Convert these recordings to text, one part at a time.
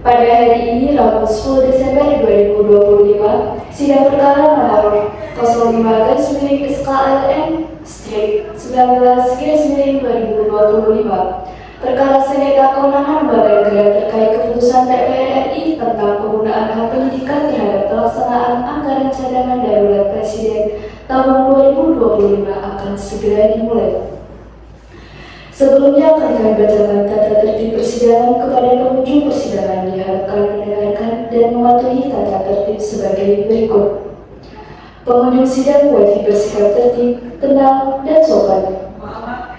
Pada hari ini, Rabu 10 Desember 2025, sidang perkara nomor 05-SKLN/19/2025, perkara sengketa kewenangan lembaga negara terkait keputusan DPR RI tentang penggunaan hak penyidikan terhadap pelaksanaan anggaran cadangan darurat Presiden tahun 2025 akan segera dimulai. Sebelumnya akan kami bacakan tata tertib persidangan kepada pengunjung persidangan diharapkan mendengarkan dan mematuhi tata tertib sebagai berikut. Pengunjung sidang wajib bersikap tertib, tenang, dan sopan.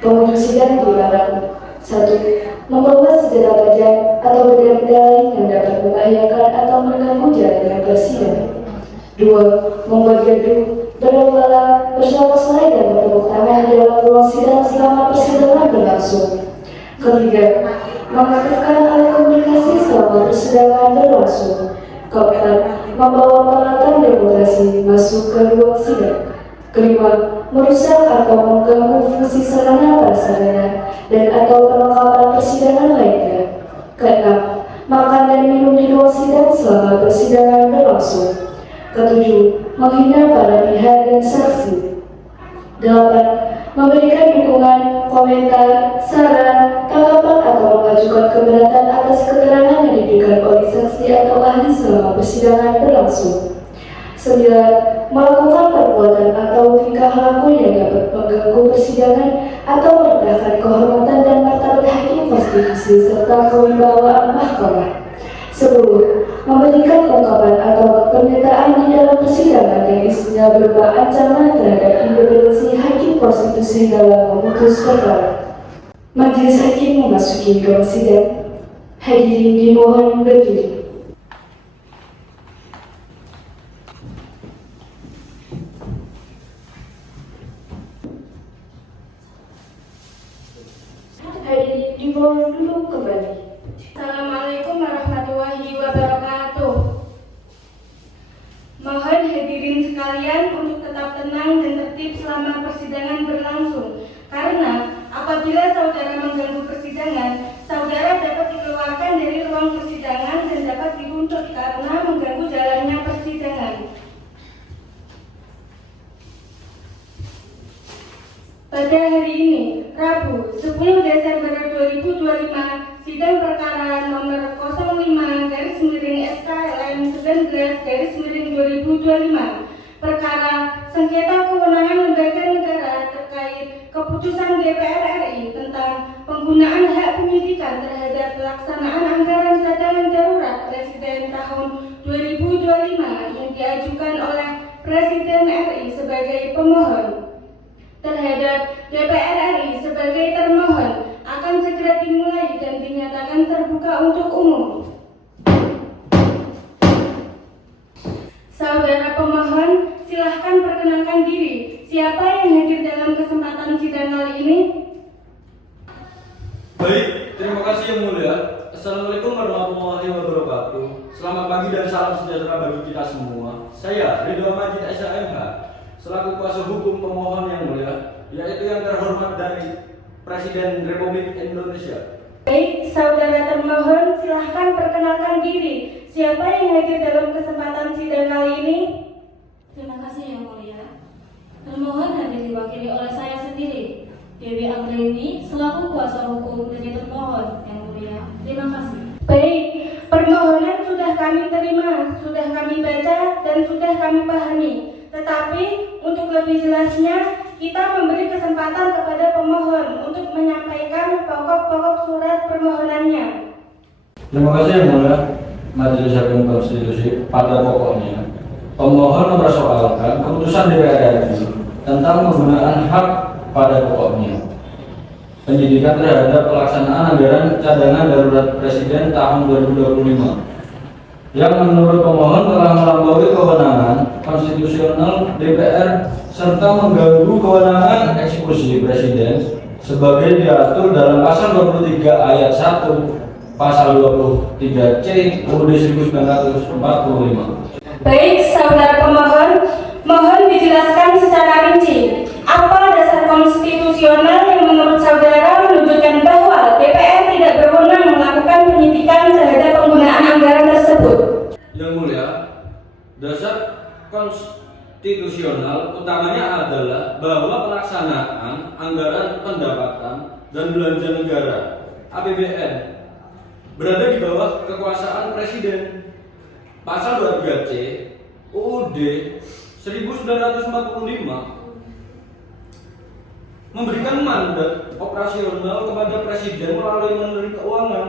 Pengunjung sidang dilarang: 1. Membawa senjata tajam atau benda-benda lain yang dapat membahayakan atau mengganggu jalannya persidangan. 2. Membuat gaduh, berlalu-lalang, bersorak-sorai dan bertepuk tangan di dalam ruang sidang selama persidangan berlangsung. 3. Mengaktifkan alat komunikasi selama persidangan berlangsung. 4. Membawa peralatan demokrasi masuk ke ruang sidang. 5. Merusak atau mengganggu fungsi sarana prasarana dan atau perlengkapan persidangan lainnya. 6. Makan dan minum di ruang sidang selama persidangan berlangsung. 7. Menghina para pihak dan saksi. 8. Memberikan dukungan, komentar, saran, tanggapan atau mengajukan keberatan atas keterangan yang diberikan oleh saksi atau ahli selama persidangan berlangsung. 9. Melakukan perbuatan atau tingkah laku yang dapat mengganggu persidangan atau merendahkan kehormatan dan martabat hakim konstitusi serta kewibawaan mahkamah. 10. Memberikan ungkapan atau pernyataan di dalam persidangan yang isinya berupa ancaman terhadap independensi hakim konstitusi dalam memutus perkara. Majelis hakim memasuki ruang sidang. Hadirin dimohon berdiri. Hadirin dimohon duduk kembali. Assalamualaikum warahmatullahi wabarakatuh. Mohon hadirin sekalian untuk tetap tenang dan tertib selama persidangan berlangsung, karena apabila saudara mengganggu persidangan, saudara dapat dikeluarkan dari ruang persidangan dan dapat dituntut karena mengganggu jalannya persidangan. Pada hari ini, Rabu 10 Desember 2025, sidang perkara nomor 05-SKLN19/2025, perkara sengketa kewenangan lembaga negara terkait keputusan DPR RI tentang penggunaan hak penyidikan terhadap pelaksanaan anggaran cadangan darurat Presiden tahun 2025 yang diajukan oleh Presiden RI sebagai pemohon terhadap DPR RI sebagai termohon akan segera dimulai dan dinyatakan terbuka untuk umum. Saudara pemohon, silahkan perkenalkan diri. Siapa yang hadir dalam kesempatan sidang kali ini? Baik, terima kasih yang mulia. Assalamualaikum warahmatullahi wabarakatuh. Selamat pagi dan salam sejahtera bagi kita semua. Saya Ridwan Majid SHMH, selaku kuasa hukum pemohon yang mulia, yaitu yang terhormat dari Presiden Republik Indonesia. Baik, saudara termohon, silahkan perkenalkan diri. Siapa yang hadir dalam kesempatan sidang kali ini? Terima kasih yang mulia. Termohon hadir diwakili oleh saya sendiri, Dewi Anggraini, selaku kuasa hukum dari termohon yang mulia. Terima kasih. Baik, permohonan sudah kami terima, sudah kami baca, dan sudah kami pahami. Tetapi untuk lebih jelasnya, kita memberi kesempatan kepada pemohon untuk menyampaikan pokok-pokok surat permohonannya. Terima kasih yang mulia. Majelis Hakim Konstitusi, pada pokoknya pemohon mempersoalkan keputusan DPR RI tentang penggunaan hak pada pokoknya penyidikan terhadap pelaksanaan anggaran cadangan darurat Presiden tahun 2025 yang menurut pemohon telah melampaui kewenangan konstitusional DPR serta mengganggu kewenangan eksekusi Presiden sebagai diatur dalam pasal 23 ayat 1 pasal 23C UUD 1945. Baik, saudara pemohon, mohon dijelaskan secara rinci apa dasar konstitusional yang menurut saudara menunjukkan bahwa DPR tidak berwenang melakukan penyidikan terhadap penggunaan pendapatan dan belanja negara (APBN) berada di bawah kekuasaan Presiden. Pasal 23C UUD 1945 memberikan mandat operasional kepada Presiden melalui Menteri Keuangan.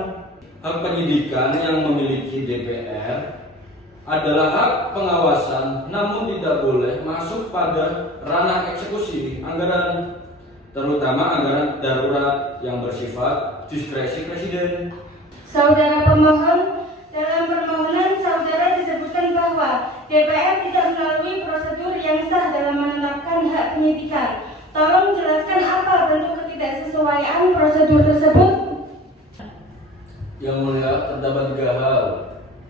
Hak penyidikan yang memiliki DPR adalah hak pengawasan, namun tidak boleh masuk pada ranah eksekusi anggaran, terutama anggaran darurat yang bersifat diskresi Presiden. Saudara pemohon, dalam permohonan saudara disebutkan bahwa DPR tidak melalui prosedur yang sah dalam menetapkan hak penyidikan. Tolong jelaskan apa bentuk ketidaksesuaian prosedur tersebut. Yang mulia, terdapat 3 hal.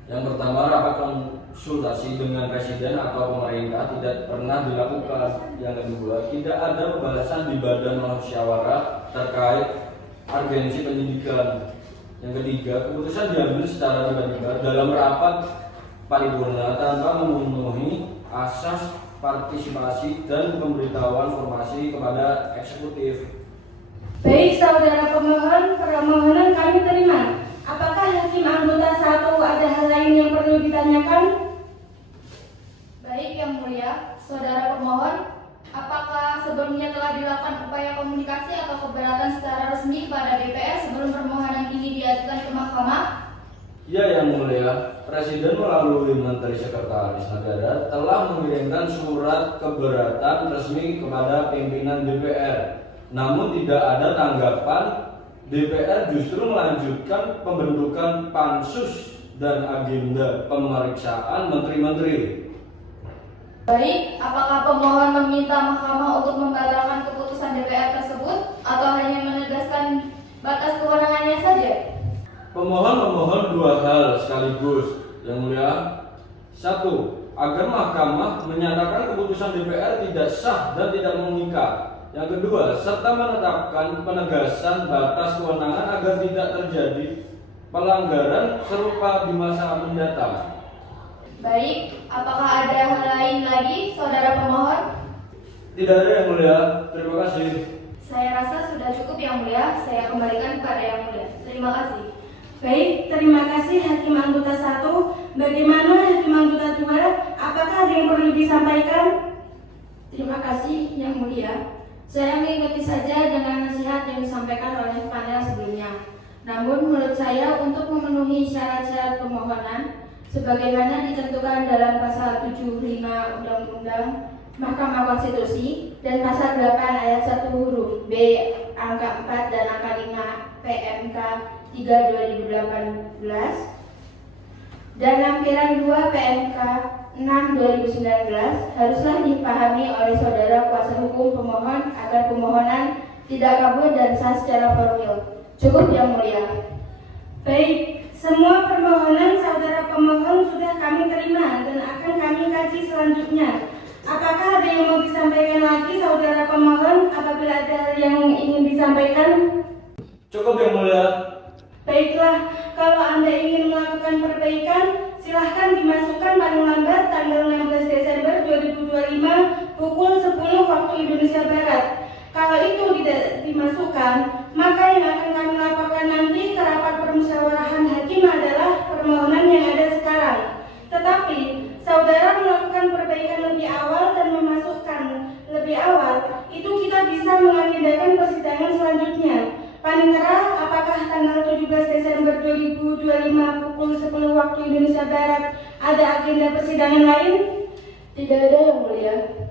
Yang pertama, rapat konsultasi dengan Presiden atau pemerintah tidak pernah dilakukan. Yang kedua, tidak ada pembahasan di badan musyawarah terkait urgensi penyidikan. Yang ketiga, keputusan diambil secara tiba-tiba dalam rapat paripurna tanpa memenuhi asas partisipasi dan pemberitahuan informasi kepada eksekutif. Baik saudara pemohon, permohonan kami terima. Apakah hakim anggota 1 ada hal lain yang perlu ditanyakan? Baik Yang Mulia, saudara pemohon, apakah sebelumnya telah dilakukan upaya komunikasi atau keberatan secara resmi kepada DPR sebelum permohonan ini diajukan ke Mahkamah? Ya Yang Mulia, Presiden melalui Menteri Sekretaris Negara telah mengirimkan surat keberatan resmi kepada pimpinan DPR. Namun tidak ada tanggapan. DPR justru melanjutkan pembentukan pansus dan agenda pemeriksaan menteri-menteri. Baik, apakah pemohon meminta Mahkamah untuk membatalkan keputusan DPR tersebut atau hanya menegaskan batas kewenangannya saja? Pemohon memohon 2 hal sekaligus, Yang Mulia. 1. Agar Mahkamah menyatakan keputusan DPR tidak sah dan tidak mengikat. Yang kedua, serta menetapkan penegasan batas kewenangan agar tidak terjadi pelanggaran serupa di masa mendatang. Baik, apakah ada hal lain lagi, saudara pemohon? Tidak ada Yang Mulia, terima kasih. Saya rasa sudah cukup Yang Mulia, saya kembalikan kepada Yang Mulia. Terima kasih. Baik, terima kasih Hakim Anggota 1. Bagaimana Hakim Anggota 2? Apakah ada yang perlu disampaikan? Terima kasih Yang Mulia. Saya mengikuti saja dengan nasihat yang disampaikan oleh panel sebelumnya. Namun menurut saya untuk memenuhi syarat-syarat permohonan sebagaimana ditentukan dalam pasal 75 Undang-Undang Mahkamah Konstitusi dan pasal 8 ayat 1 huruf B angka 4 dan angka 5 PMK 3/2018 dan lampiran 2 PMK 6/2019 haruslah dipahami oleh saudara kuasa hukum pemohon agar permohonan tidak kabur dan sah secara formil. Cukup Yang Mulia. Baik, semua permohonan saudara pemohon sudah kami terima dan akan kami kaji selanjutnya. Apakah ada yang mau disampaikan lagi saudara pemohon? Apabila ada hal yang ingin disampaikan? Cukup Yang Mulia. Baiklah, kalau Anda ingin melakukan perbaikan, silahkan dimasukkan paling lambat tanggal 16 Desember 2025 pukul 10 waktu Indonesia Barat. Kalau itu tidak dimasukkan, maka yang akan kami laporkan nanti ke rapat permusyawarahan hakim adalah permohonan yang ada sekarang. Tetapi, saudara melakukan perbaikan lebih awal dan memasukkan lebih awal, itu kita bisa mengagendakan persidangan selanjutnya. Panitera, apakah tanggal 17 Desember 2025 pukul 10 waktu Indonesia Barat ada agenda persidangan lain? Tidak ada Yang Mulia.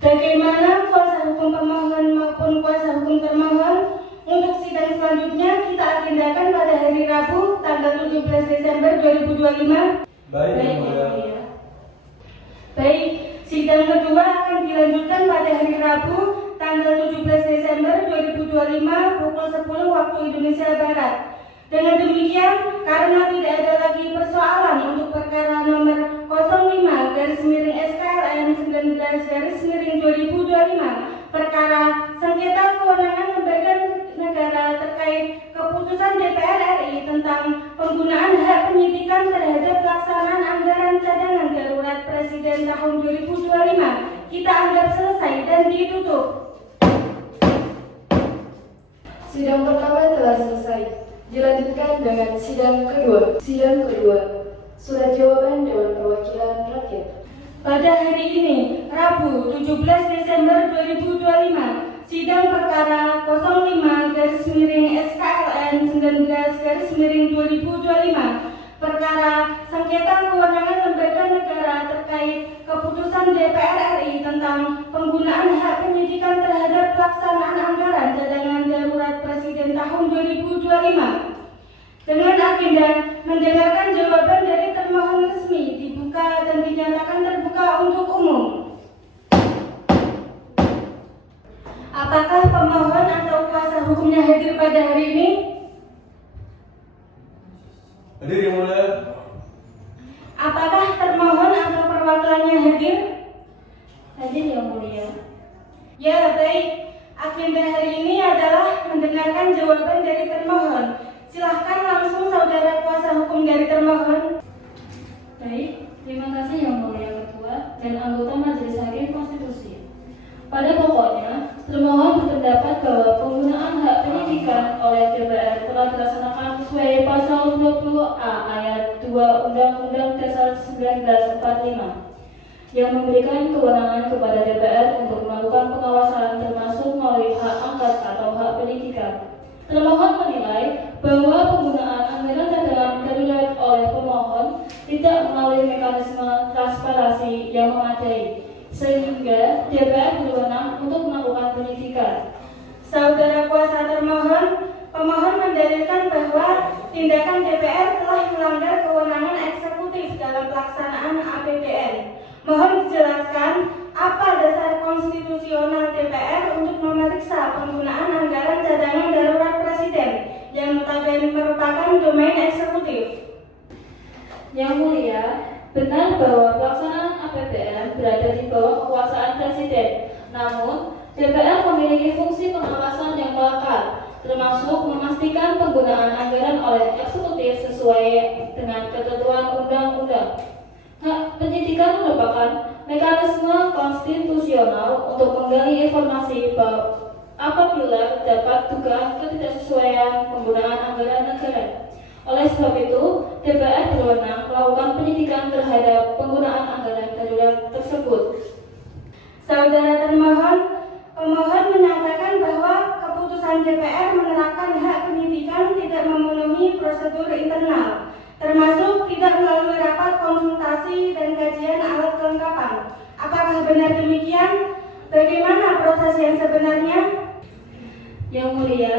Bagaimana kuasa hukum pemohon maupun kuasa hukum termohon? Untuk sidang selanjutnya kita agendakan pada hari Rabu tanggal 17 Desember 2025. Baik Yang Yang Mulia. Mulia. Baik, sidang kedua akan dilanjutkan pada hari Rabu tanggal 17 Desember 2025 pukul 10 waktu Indonesia Barat. Dengan demikian, karena tidak ada lagi persoalan untuk perkara nomor 05/SKLM 19/2025 perkara sengketa kewenangan lembaga negara terkait keputusan DPR RI tentang penggunaan hak penyidikan terhadap pelaksanaan anggaran cadangan darurat Presiden tahun 2025 kita anggap selesai dan ditutup. Sidang pertama telah selesai. Dilanjutkan dengan sidang kedua. Sidang kedua, surat jawaban Dewan Perwakilan Rakyat. Pada hari ini, Rabu 17 Desember 2025, sidang perkara 05-SKLN 19-2025, perkara sengketa kewenangan lembaga negara terkait keputusan DPR RI tentang penggunaan hak penyidikan terhadap pelaksanaan anggaran cadangan darurat Presiden tahun 2025 dengan agenda mendengarkan jawaban dari termohon resmi dibuka dan dinyatakan terbuka untuk umum. Apakah pemohon atau kuasa hukumnya hadir pada hari ini? Hadir Yang Mulia. Apakah termohon atau perwakilannya hadir? Hadir Yang Mulia. Ya, baik. Agenda hari ini adalah mendengarkan jawaban dari termohon. Silahkan langsung saudara kuasa hukum dari termohon. Baik, terima kasih Yang Mulia Ketua dan anggota Majelis Hakim Konstitusi. Pada pokoknya, termohon berpendapat bahwa penggunaan hak penyidikan oleh DPR telah dilaksanakan sesuai pasal 20A ayat 2 Undang-Undang Dasar 1945 yang memberikan kewenangan kepada DPR untuk melakukan pengawasan termasuk melalui hak angket atau hak penyidikan. Termohon menilai bahwa penggunaan anggaran cadangan darurat oleh pemohon tidak melalui mekanisme transparansi yang memadai, sehingga DPR berwenang untuk melakukan penyidikan. Saudara kuasa termohon, pemohon mendalilkan bahwa tindakan DPR telah melanggar kewenangan eksekutif dalam pelaksanaan APBN. Mohon dijelaskan apa dasar konstitusional DPR untuk memeriksa penggunaan anggaran cadangan darurat Presiden yang notabene merupakan domain eksekutif. Yang Mulia, benar bahwa pelaksanaan APBN berada di bawah kekuasaan Presiden. Namun, DPR memiliki fungsi pengawasan yang melekat, termasuk memastikan penggunaan anggaran oleh eksekutif sesuai dengan ketentuan undang-undang. Hak penyidikan merupakan mekanisme konstitusional untuk menggali informasi apabila dapat dugaan ketidaksesuaian penggunaan anggaran negara. Oleh sebab itu, DPR berwenang melakukan penyidikan terhadap penggunaan anggaran darurat tersebut. Saudara termohon, pemohon menyatakan bahwa keputusan DPR menerapkan hak penyidikan tidak memenuhi prosedur internal, termasuk tidak melalui rapat konsultasi dan kajian alat kelengkapan. Apakah benar demikian? Bagaimana proses yang sebenarnya? Yang Mulia,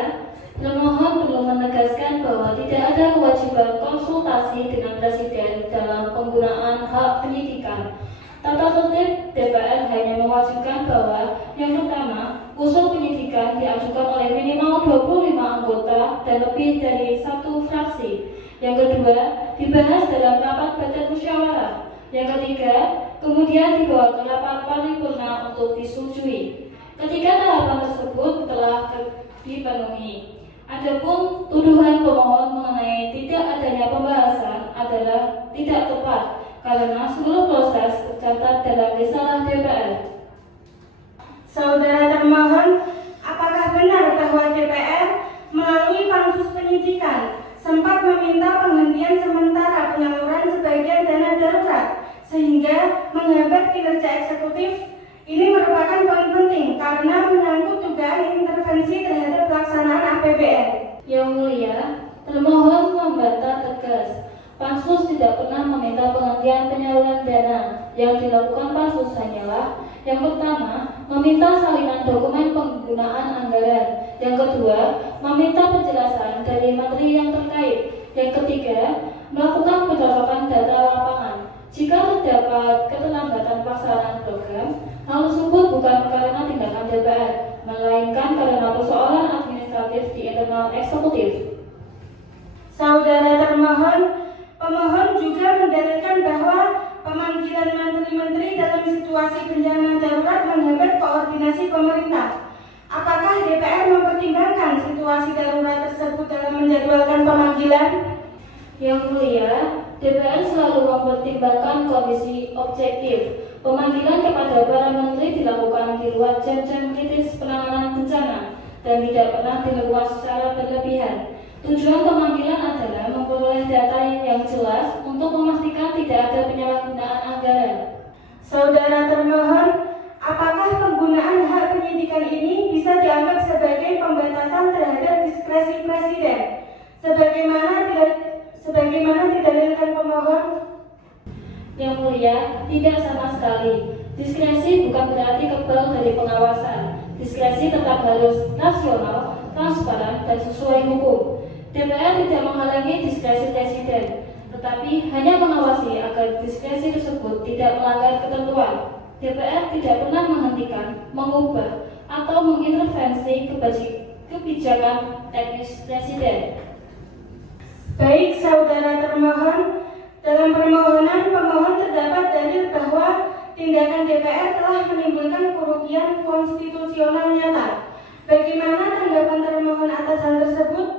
termohon perlu menegaskan bahwa tidak ada kewajiban konsultasi dengan Presiden dalam penggunaan hak penyidikan. Tata tertib DPR hanya mewajibkan bahwa yang pertama, usul penyidikan diajukan oleh minimal 25 anggota dan lebih dari satu fraksi. Yang kedua, dibahas dalam rapat badan musyawarah. Yang ketiga, kemudian dibawa ke rapat paripurna untuk disetujui. Ketika tahapan tersebut telah dipenuhi, adapun tuduhan pemohon mengenai tidak adanya pembahasan adalah tidak tepat karena seluruh proses tercatat dalam risalah DPR. Saudara termohon, apakah benar bahwa DPR melalui pansus penyidikan sempat meminta penghentian sementara penyaluran sebagian dana darurat sehingga menghambat kinerja eksekutif? Ini merupakan poin penting karena menyangkut dugaan intervensi terhadap pelaksanaan APBN. Yang Mulia, termohon membantah tegas. Pansus tidak pernah meminta penghentian penyaluran dana. Yang dilakukan Pansus hanyalah yang pertama, meminta salinan dokumen penggunaan anggaran. Yang kedua, meminta penjelasan dari menteri yang terkait. Yang ketiga, melakukan pencocokan data lapangan. Jika terdapat keterlambatan pelaksanaan program, hal tersebut bukan karena tindakan DPR, melainkan karena persoalan administratif di internal eksekutif. Saudara termohon, pemohon juga mendalilkan bahwa pemanggilan menteri-menteri dalam situasi bencana darurat menghambat koordinasi pemerintah. Apakah DPR mempertimbangkan situasi darurat tersebut dalam menjadwalkan pemanggilan? Yang Mulia, DPR selalu mempertimbangkan kondisi objektif. Pemanggilan kepada para menteri dilakukan di luar jam-jam kritis penanganan bencana. dan tidak pernah dilakukan secara berlebihan. Tujuan pemanggilan adalah memperoleh data yang jelas untuk memastikan tidak ada penyalahgunaan anggaran. Saudara termohon, apakah penggunaan hak penyidikan ini bisa dianggap sebagai pembatasan terhadap diskresi Presiden? Sebagaimana didalilkan pemohon? Yang mulia, tidak sama sekali. Diskresi bukan berarti kebal dari pengawasan. Diskresi tetap harus rasional, transparan, dan sesuai hukum. DPR tidak menghalangi diskresi Presiden, tetapi hanya mengawasi agar diskresi tersebut tidak melanggar ketentuan. DPR tidak pernah menghentikan, mengubah, atau mengintervensi kebijakan teknis Presiden. Baik, saudara termohon, dalam permohonan pemohon terdapat dalil bahwa tindakan DPR telah menimbulkan kerugian konstitusional nyata. Bagaimana tanggapan termohon atas hal tersebut?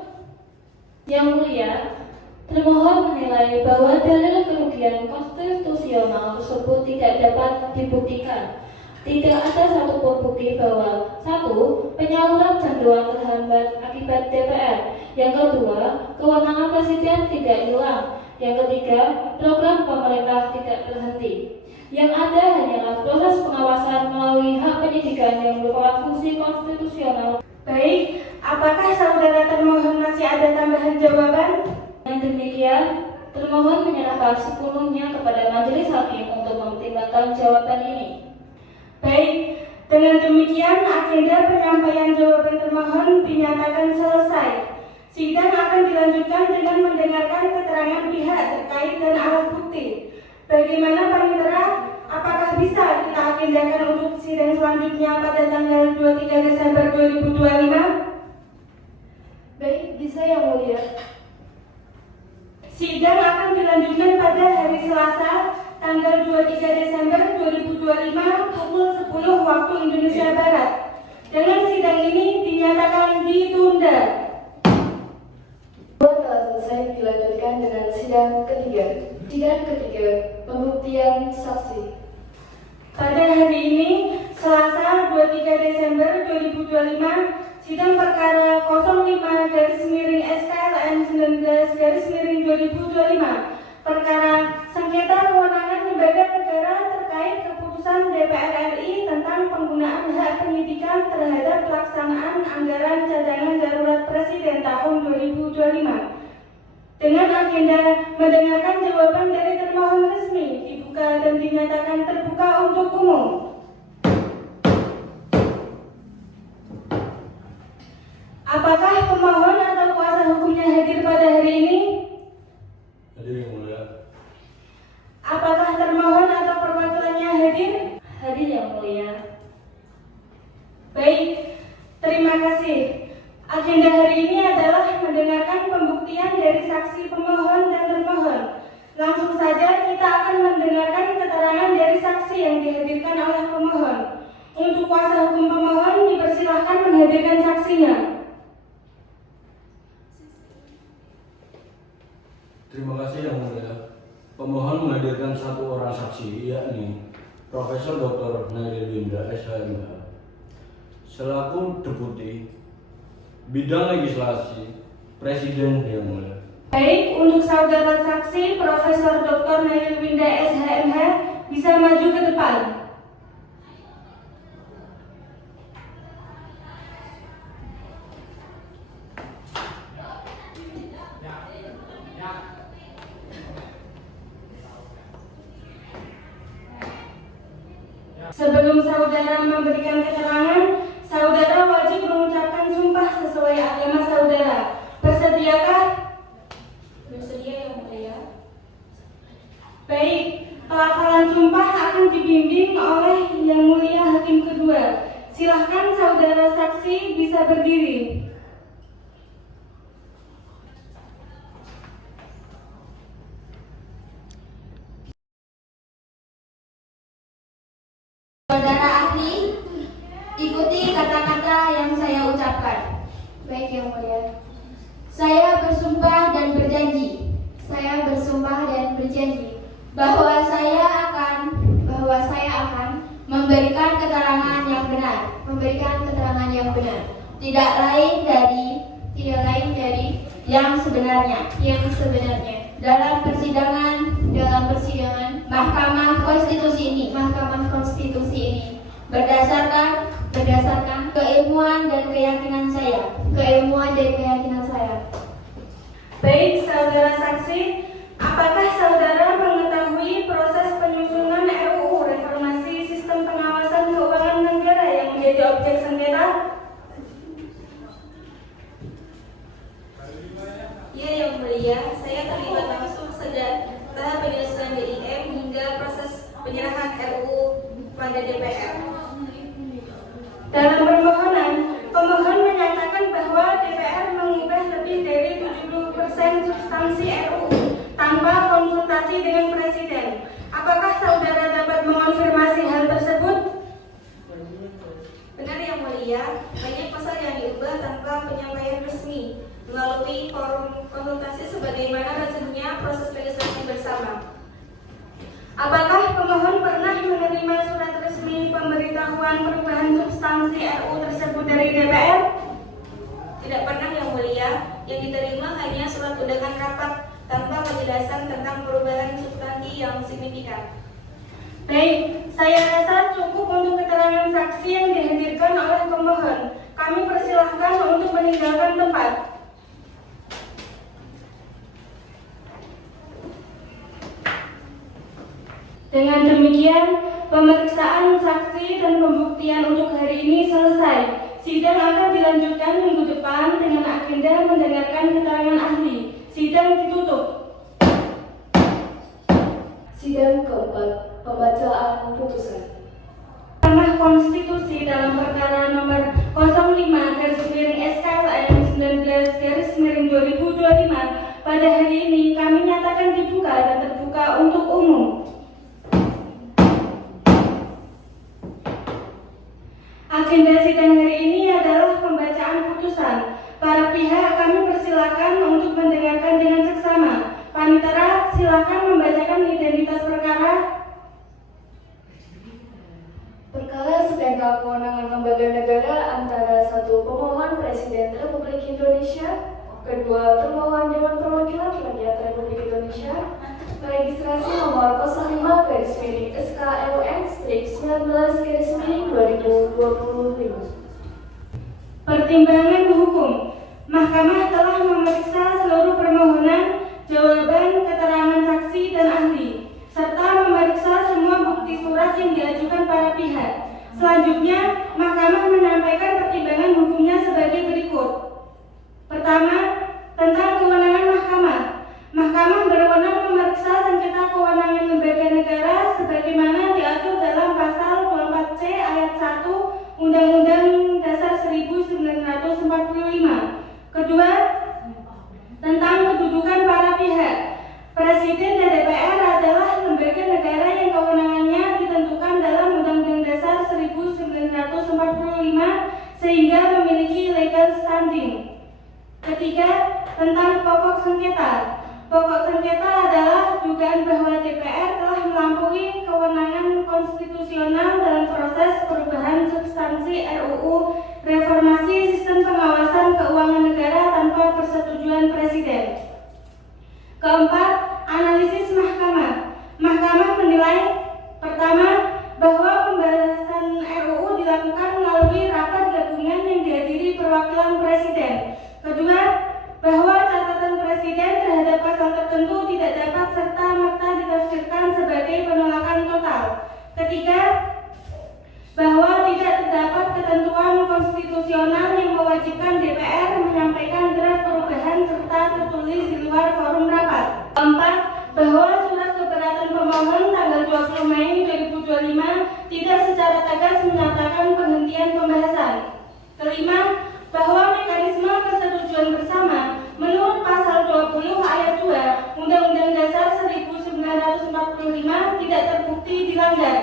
Yang mulia, termohon menilai bahwa dalil kerugian konstitusional tersebut tidak dapat dibuktikan. Tidak ada satupun bukti bahwa 1. Penyaluran bantuan terhambat akibat DPR. Yang kedua, kewenangan Presiden tidak hilang. Yang ketiga, program pemerintah tidak terhenti. Yang ada hanyalah proses pengawasan melalui hak penyidikan yang merupakan fungsi konstitusional. Baik, apakah saudara termohon masih ada tambahan jawaban? Dengan demikian, termohon menyerahkan sepenuhnya kepada majelis hakim untuk mempertimbangkan jawaban ini. Baik, dengan demikian agenda penyampaian jawaban termohon dinyatakan selesai. Sidang akan dilanjutkan dengan mendengarkan keterangan pihak terkait dan alat bukti. Bagaimana Panitera? Apakah bisa kita agendakan untuk sidang selanjutnya pada tanggal 23 Desember 2025? Baik, bisa Yang Mulia. Sidang akan dilanjutkan pada hari Selasa, tanggal 23 Desember 2025 pukul 10 waktu Indonesia Barat. Dengan sidang ini dinyatakan ditunda. Telah selesai dilanjutkan dengan sidang ketiga. Sidang ketiga, pembuktian saksi. Pada hari ini, Selasa 23 Desember 2025, sidang perkara 05-SKLM 19-2025, perkara sengketa kewenangan lembaga negara terkait keputusan DPR RI tentang penggunaan hak penyidikan terhadap pelaksanaan anggaran cadangan darurat Presiden tahun 2025. Dengan agenda mendengarkan jawaban dari termohon resmi, dibuka dan dinyatakan terbuka untuk umum. Apakah pemohon atau kuasa hukumnya hadir pada hari ini? Hadir Yang Mulia. Apakah termohon atau perwakilannya hadir? Hadir Yang Mulia. Baik, terima kasih. Agenda hari ini adalah mendengarkan pembuktian dari saksi pemohon dan termohon. Langsung saja kita akan mendengarkan keterangan dari saksi yang dihadirkan oleh pemohon. Untuk kuasa hukum pemohon dipersilahkan menghadirkan saksinya. Terima kasih Yang Mulia. Pemohon menghadirkan satu orang saksi, yakni Profesor Dr. Nailil Winda, SHMH, selaku Deputi Bidang Legislasi Presiden Yang Mulia. Baik, untuk saudara saksi Profesor Dr. Nailil Winda, SHMH, bisa maju ke depan. Sebelum saudara memberikan keterangan, saudara wajib mengucapkan sumpah sesuai agama saudara. Bersediakah? Bersedia Yang Mulia. Baik, pelafalan sumpah akan dibimbing oleh Yang Mulia Hakim Kedua. Silahkan saudara saksi bisa berdiri. Saudara ahli, ikuti kata-kata yang saya ucapkan. Baik Yang Mulia. Saya bersumpah dan berjanji Saya bersumpah dan berjanji bahwa saya akan bahwa saya akan memberikan keterangan yang benar memberikan keterangan yang benar tidak lain dari yang sebenarnya dalam persidangan Mahkamah Konstitusi ini berdasarkan keilmuan dan keyakinan saya. Baik, saudara saksi, apakah saudara mengetahui proses penyusunan RUU Reformasi Sistem Pengawasan Keuangan Negara yang menjadi objek sengketa? Ya, Yang Mulia, saya terlibat langsung sejak tahap penyusunan DIM hingga proses penyerahan RUU pada DPR. Dalam permohonan, pemohon menyatakan bahwa DPR mengubah lebih dari 70% substansi RUU tanpa konsultasi dengan Presiden. Apakah saudara dapat mengonfirmasi hal tersebut? Benar, Yang Mulia, banyak pasal yang diubah tanpa penyampaian resmi melalui forum konsultasi sebagaimana rezimnya proses legislasi bersama. Apakah pemohon pernah menerima surat resmi pemberitahuan perubahan substansi RUU tersebut dari DPR? Tidak pernah, Yang Mulia. Yang diterima hanya surat undangan rapat tanpa penjelasan tentang perubahan substansi yang signifikan. Baik, saya rasa cukup untuk keterangan saksi yang dihadirkan oleh pemohon. Kami persilahkan untuk meninggalkan tempat. Dengan demikian, pemeriksaan saksi dan pembuktian untuk hari ini selesai. Sidang akan dilanjutkan minggu depan dengan agenda mendengarkan keterangan ahli. Sidang ditutup. Sidang keempat, pembacaan putusan. Mahkamah Konstitusi dalam perkara nomor 05/SKLM19/2025 pada hari ini kami nyatakan dibuka dan terbuka untuk umum. Agenda sidang hari ini adalah pembacaan putusan. Para pihak kami persilakan untuk mendengarkan dengan seksama. Panitera, silakan membacakan identitas perkara. Perkara sengketa kewenangan lembaga negara antara satu pemohon Presiden Republik Indonesia, kedua termohon Dewan Perwakilan Rakyat Republik Indonesia, registrasi nomor 05/SKLN/19/2025. Pertimbangan hukum. Mahkamah telah memeriksa seluruh permohonan, jawaban, keterangan saksi dan ahli, serta memeriksa semua bukti surat yang diajukan para pihak. Selanjutnya, Mahkamah menyampaikan pertimbangan hukumnya sebagai berikut. Pertama, tentang kewenangan Mahkamah. Mahkamah berwenang memeriksa sengketa kewenangan lembaga negara sebagaimana diatur dalam pasal 24C ayat 1 Undang-Undang Dasar 1945. Kedua, tentang kedudukan para pihak. Presiden dan DPR adalah lembaga negara yang kewenangannya ditentukan dalam Undang-Undang Dasar 1945 sehingga memiliki legal standing. Ketiga, tentang pokok sengketa. Pokok sengketa adalah dugaan bahwa DPR telah melampaui kewenangan konstitusional dalam proses perubahan substansi RUU Reformasi Sistem Pengawasan Keuangan Negara tanpa persetujuan Presiden. Keempat, analisis Mahkamah. Mahkamah menilai, pertama, bahwa pembahasan RUU dilakukan melalui rapat gabungan yang dihadiri perwakilan Presiden. Kedua, bahwa catatan Presiden terhadap pasal tertentu tidak dapat serta-merta ditafsirkan sebagai penolakan total. Ketiga, bahwa tidak terdapat ketentuan konstitusional yang mewajibkan DPR menyampaikan draft perubahan serta tertulis di luar forum rapat. Keempat, bahwa surat keberatan pemohon tanggal 20 Mei 2025 tidak secara tegas menyatakan penghentian pembahasan. Kelima, bahwa mekanisme persetujuan bersama menurut pasal 20 ayat 2 Undang-Undang Dasar 1945 tidak terbukti dilanggar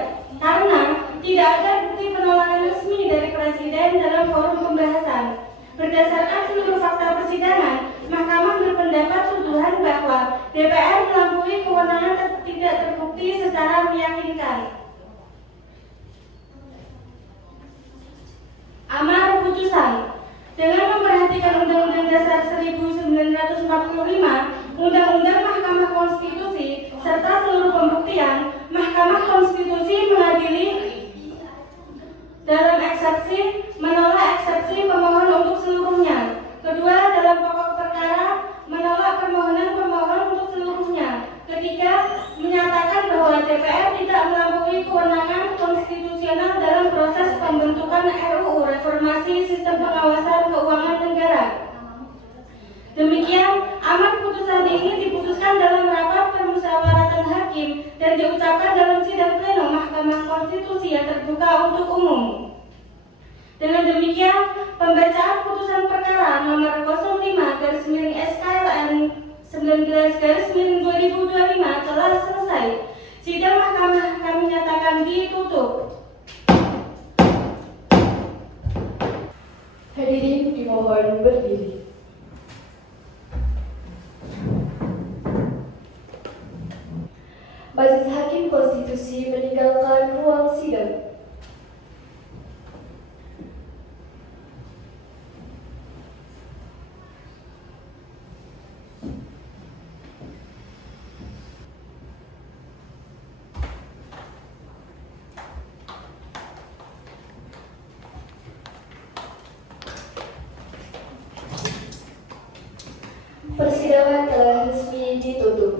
karena tidak ada bukti penolakan resmi dari Presiden dalam forum pembahasan. Berdasarkan seluruh fakta persidangan, Mahkamah berpendapat tuduhan bahwa DPR melampaui kewenangan tidak terbukti secara meyakinkan. Amar putusan. Dengan memperhatikan Undang-Undang Dasar 1945, Undang-Undang Mahkamah Konstitusi, serta seluruh pembuktian, Mahkamah Konstitusi mengadili dalam eksepsi, menolak eksepsi pemohon untuk seluruhnya. Kedua, dalam pokok perkara, menolak permohonan pemohon untuk seluruhnya. Ketiga, menyatakan bahwa DPR tidak melampaui kewenangan konstitusional dalam proses pembentukan RUU Reformasi Sistem Pengawasan Keuangan Negara. Demikian, amar putusan ini diputuskan dalam rapat permusyawaratan hakim dan diucapkan dalam sidang pleno Mahkamah Konstitusi yang terbuka untuk umum. Dengan demikian, pembacaan putusan perkara nomor 05/SKLN 19/2025 telah selesai. Sidang Mahkamah kami nyatakan ditutup. Hadirin dimohon berdiri. Majelis Hakim Konstitusi meninggalkan ruang sidang. Persidangan telah resmi ditutup.